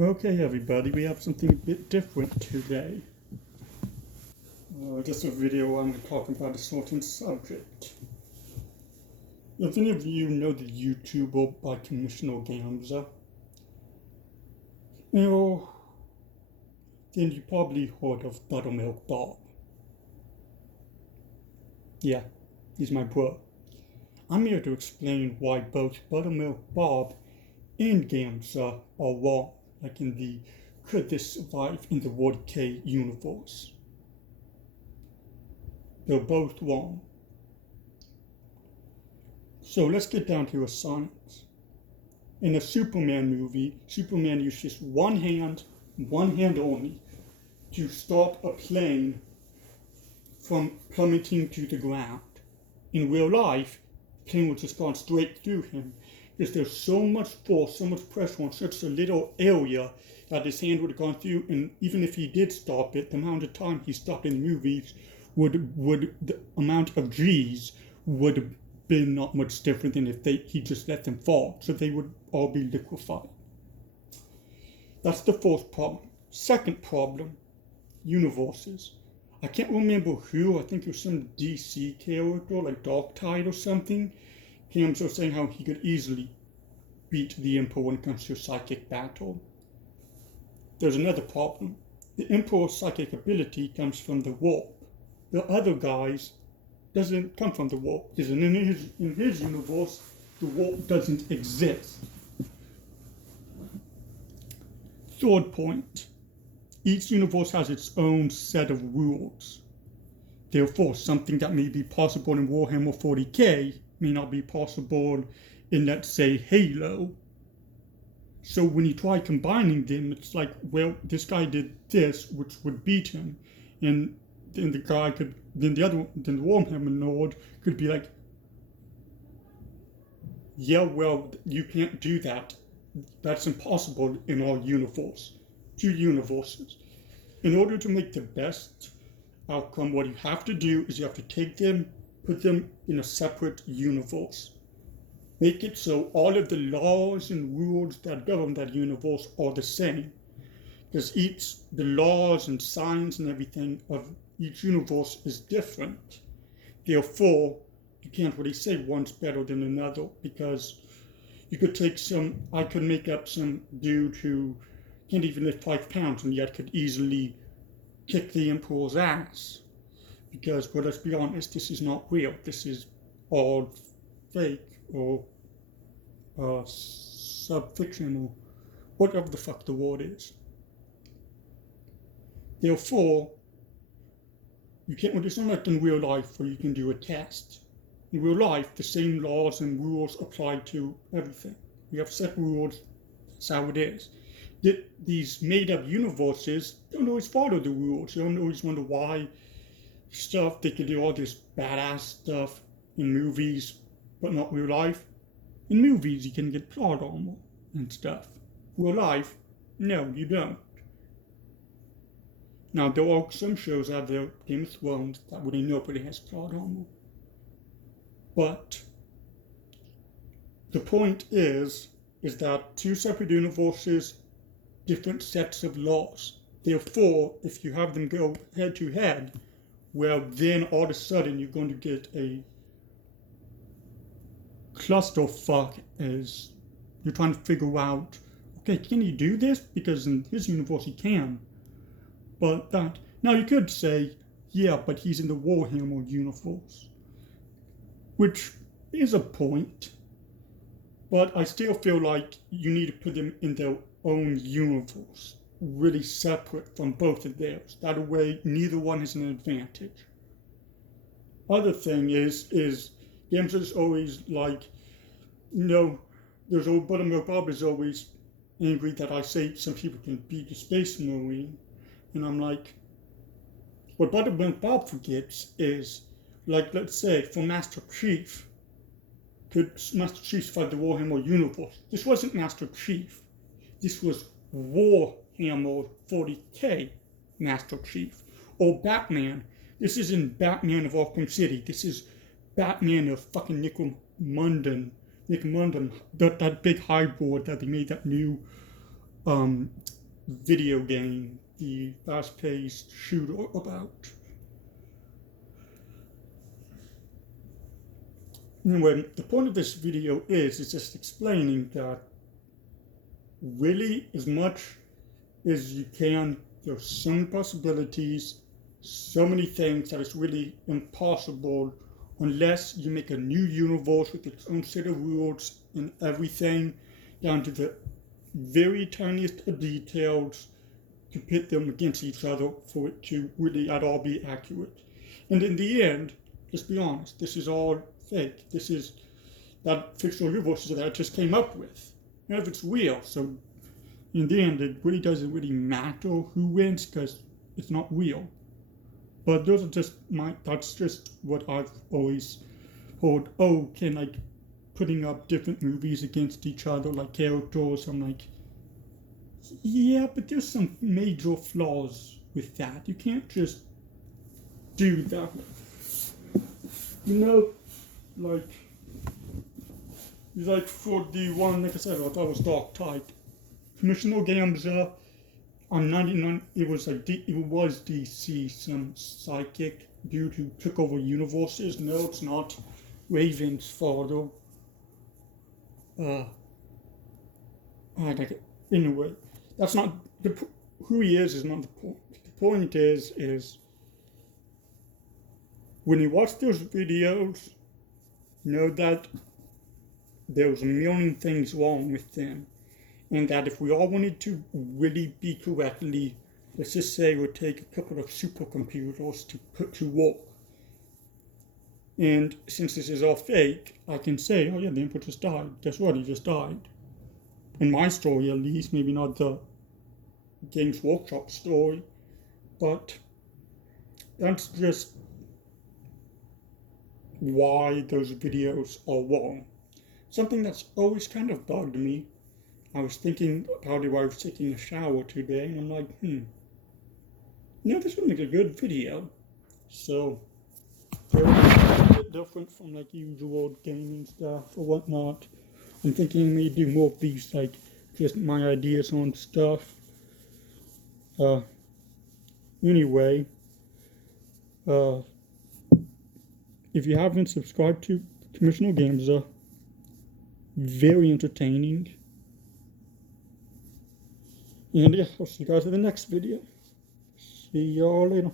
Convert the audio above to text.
Okay, everybody, we have something a bit different today. Just a video I'm talking about a certain subject. If any of you know the YouTuber by gammsa, then you probably heard of Buttermilk Bob. Yeah, he's my bro. I'm here to explain why both Buttermilk Bob and gammsa are wrong, like in the could this survive in the Word K universe. They're both wrong. So let's get down to a science. In a Superman movie, Superman uses one hand only, to stop a plane from plummeting to the ground. In real life, the plane would just gone straight through him because there's so much force, so much pressure on such a little area that his hand would have gone through, and even if he did stop it, the amount of time he stopped in movies the amount of G's would have been not much different than if he just let them fall, so they would all be liquefied. That's the first problem. Second problem, universes. I can't remember who, I think it was some DC character, like Darktide or something, came so saying how he could easily beat the Emperor when it comes to psychic battle. There's another problem. The Emperor's psychic ability comes from the warp. The other guys doesn't come from the warp, because in his universe, the warp doesn't exist. Third point, each universe has its own set of rules. Therefore, something that may be possible in Warhammer 40k may not be possible in, let's say, Halo. So when you try combining them, it's like, well, this guy did this, which would beat him, and then the Warhammer Lord could be like, yeah, well, you can't do that. That's impossible in our universe. Two universes. In order to make the best outcome, what you have to do is you have to take them, put them in a separate universe. Make it so all of the laws and rules that govern that universe are the same. Because the laws and signs and everything of each universe is different. Therefore, you can't really say one's better than another, because you could take I could make up some dude who can't even lift 5 pounds and yet could easily kick the Emperor's ass. Because, well, let's be honest, this is not real. This is all fake or subfiction or whatever the fuck the word is. Therefore, you can't, it's not like in real life where you can do a test. In real life, the same laws and rules apply to everything. We have set rules, that's how it is. These made-up universes don't always follow the rules. You don't always wonder why they can do all this badass stuff in movies, but not real life. In movies, you can get plot armor and stuff. Real life, no, you don't. Now, there are some shows out there, Game of Thrones, that really nobody has plot armor. But the point is that two separate universes, different sets of laws. Therefore, if you have them go head to head, well, then all of a sudden you're going to get a clusterfuck as you're trying to figure out, okay, can he do this? Because in his universe he can. But that, now you could say, yeah, but he's in the Warhammer universe, which is a point, but I still feel like you need to put them in their own universe, really separate from both of theirs. That way, neither one has an advantage. Other thing is gammsa's always like, there's old Buttermilk Bob is always angry that I say some people can beat a space marine. And I'm like, what Buttermilk Bob forgets is, like, let's say, for Master Chief, could Master Chief survive the Warhammer universe? This wasn't Master Chief. This was Warhammer 40k Master Chief. Or Batman. This isn't Batman of Arkham City. This is Batman of fucking Nick Munden, that big high board that they made that new video game, the fast-paced shooter about. Anyway, the point of this video is just explaining that really, as much as you can, there's so many possibilities, so many things that it's really impossible unless you make a new universe with its own set of rules and everything down to the very tiniest of details to pit them against each other for it to really at all be accurate. And in the end, let's be honest, this is all fake. This is that fictional universe that I just came up with. None of it's real, so in the end, it really doesn't really matter who wins because it's not real. But those are just that's just what I've always heard. Oh, can like putting up different movies against each other, like characters. I'm like, yeah, but there's some major flaws with that. You can't just do that. You know, like for the one, like I said, I thought was Dark Tide. Commissioner Gammsa, I'm 99. It was DC, some psychic dude who took over universes. No, it's not Raven's father. Anyway, that's not who he is not the point. The point is when you watch those videos, know that there's a million things wrong with them, and that if we all wanted to really be correctly, let's just say it would take a couple of supercomputers to put to work. And since this is all fake, I can say, oh yeah, the Emperor just died. Guess what? He just died. In my story, at least, maybe not the Games Workshop story, but that's just why those videos are wrong. Something that's always kind of bugged me. I was thinking about it while I was taking a shower today, and I'm like, this would make a good video. So, a bit different from like usual gaming stuff or whatnot. I'm thinking maybe do more of these, like just my ideas on stuff. Anyway, if you haven't subscribed to Commissioner Gammsa, very entertaining. And yeah, I'll see you guys in the next video. See y'all later.